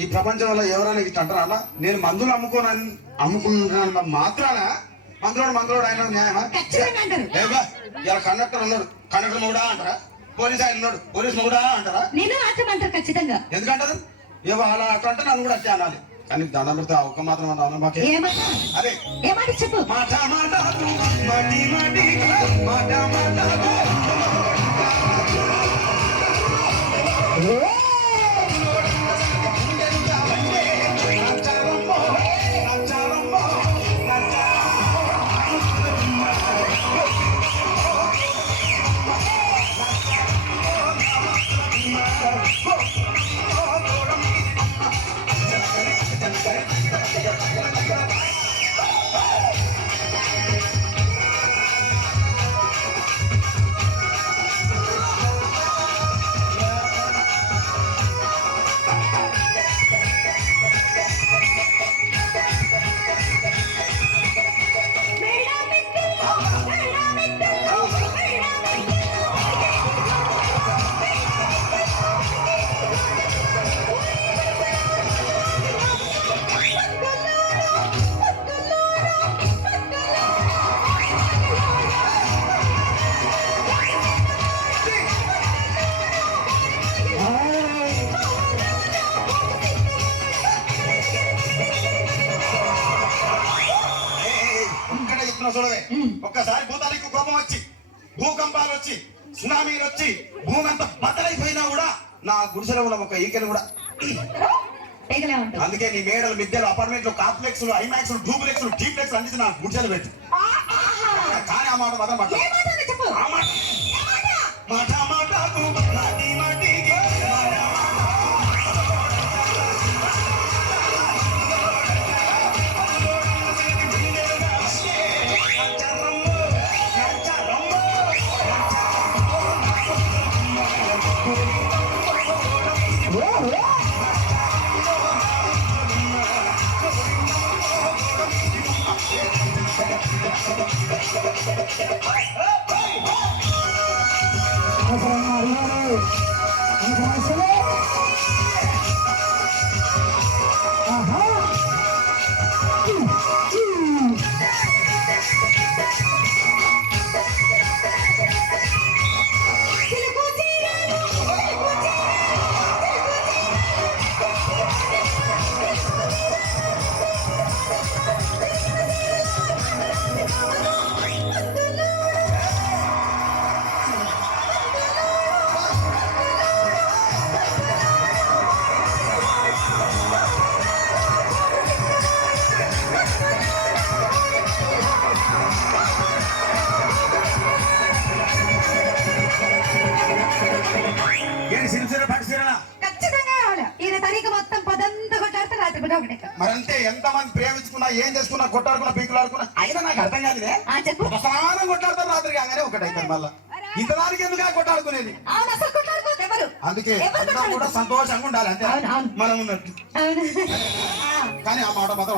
ఈ ప్రపంచంలో ఎవరైనా ఇట్లా అంటారా? నేను మందులు అమ్ముకున్న మాత్రాన మందులోడు ఆయన న్యాయమా? ఇలా కండక్టర్ ఉన్నాడు, కండక్టర్ మొగుడా అంటారా? పోలీస్ ఆయన ఉన్నాడు, పోలీస్ మొగుడా అంటారా? ఖచ్చితంగా ఎందుకంటారు? ఏవో అలా అట్లా అంటే నన్ను కూడా అట్లా అనాలి. కానీ దండం పెడితే ఒక్క మాత్రం అదే చెప్పు. మాట చూడవే. ఒక్కసారి భూతానికి కోపం వచ్చి, భూకంపాలు వచ్చి, సునామీలు వచ్చి, భూమి అంతా బద్దలైపోయినా కూడా నా గుడిసెలో ఉన్న ఒక ఈకలు కూడా. అందుకే నీ మేడలు, మిద్దెలు, అపార్ట్మెంట్లు, కాంప్లెక్స్లు, ఐమాక్స్, డూప్లెక్స్, డీప్లెక్స్ అన్ని నా గుడిసెలు పెట్టు. కానీ ఆ మాట మాత్రం మాట మరంతే. ఎంతమంది ప్రేమించుకున్నా, ఏం చేసుకున్నా, కొట్టాడుకున్నా, పీకులాడుకున్నా, అయినా నాకు అర్థం కాదులే. సమానం కొట్టాడుతారు, రాత్రి కాగానే ఒకటైతారు. మళ్ళా ఇంతదానికి ఎందుకు కొట్టాడుకునేది? అందుకే అందరూ కూడా సంతోషంగా ఉండాలి, అంతే మనం ఉన్నట్టు. కానీ ఆ మాట మాత్రం